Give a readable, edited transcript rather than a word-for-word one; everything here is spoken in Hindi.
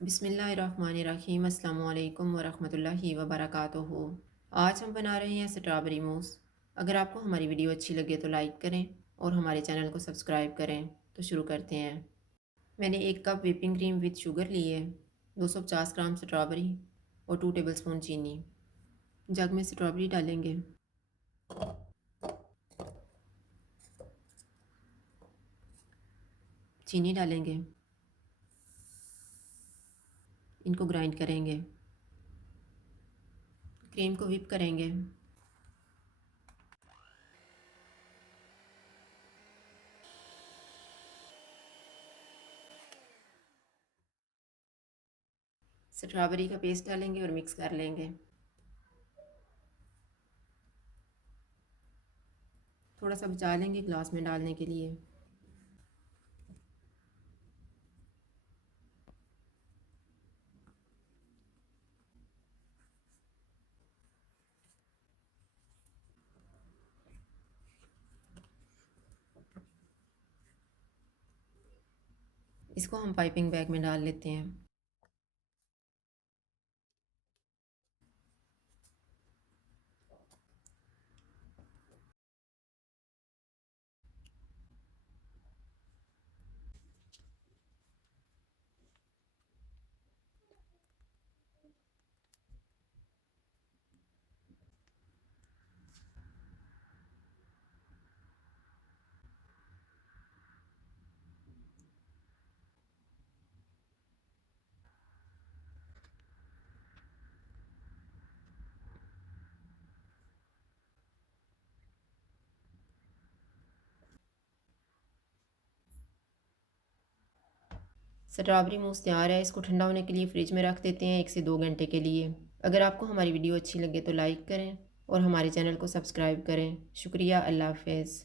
बिस्मिल्लाहिर्रहमानिर्रहीम अस्सलामुअलैकुम वरहमतुल्लाहि वबरकातुहू। आज हम बना रहे हैं स्ट्रॉबेरी मूस। अगर आपको हमारी वीडियो अच्छी लगे तो लाइक करें और हमारे चैनल को सब्सक्राइब करें। तो शुरू करते हैं। मैंने 1 cup whipping cream with sugar ली है, 250 ग्राम स्ट्रॉबेरी और 2 टेबलस्पून चीनी। जग में स्ट्रॉबेरी डालेंगे, चीनी डालेंगे, इनको ग्राइंड करेंगे, क्रीम को व्हिप करेंगे। स्ट्रॉबेरी का पेस्ट डालेंगे और मिक्स कर लेंगे। थोड़ा सा बचा लेंगे ग्लास में डालने के लिए। इसको हम पाइपिंग बैग में डाल लेते हैं। स्ट्रॉबेरी मूस तैयार है। इसको ठंडा होने के लिए फ्रिज में रख देते हैं 1 से 2 घंटे के लिए। अगर आपको हमारी वीडियो अच्छी लगे तो लाइक करें और हमारे चैनल को सब्सक्राइब करें। शुक्रिया। अल्लाह हाफ़िज़।